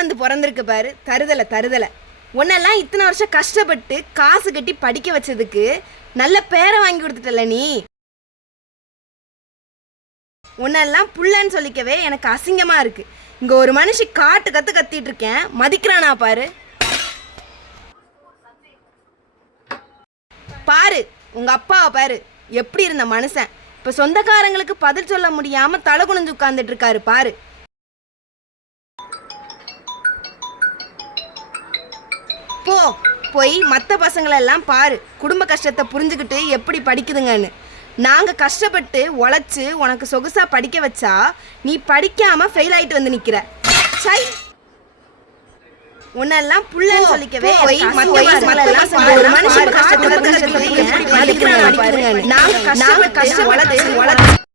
வந்து பிறந்திருக்கு பாரு, தருதலை தருதலை. உன்னெல்லாம் இத்தனை வருஷம் கஷ்டப்பட்டு காசு கட்டி படிக்க வச்சதுக்கு நல்ல பேரை வாங்கி கொடுத்துட்டல நீ. உன்னெல்லாம் புள்ளன்னு சொல்லிக்கவே எனக்கு அசிங்கமா இருக்கு. இங்க ஒரு மனுஷி காட்டு கத்து கத்திட்டு இருக்கேன், மதிக்கிறானா பாரு. பாரு உங்க அப்பாவை பாரு, எப்படி இருந்த மனுஷன் இப்ப சொந்தக்காரங்களுக்கு பதில் சொல்ல முடியாம தலை குனிஞ்சு உட்கார்ந்துட்டு இருக்காரு பாரு. போய் மற்ற பசங்களெல்லாம் பாரு, குடும்ப கஷ்டத்தை புரிஞ்சுக்கிட்டு எப்படி படிக்குதுங்கன்னு. நாங்க கஷ்டப்பட்டு உழைச்சு உனக்கு சொகுசா படிக்க வச்சா நீ படிக்காம ஃபெயில் ஆயிட்டு வந்து நிக்கிற. சை, உன்னெல்லாம் புள்ளன்னு சொல்லிக்கவே ஒரு மனுஷன் கஷ்டப்பட்டு எப்படி படிக்கிறான்னு. நாங்க கஷ்டப்பட்டு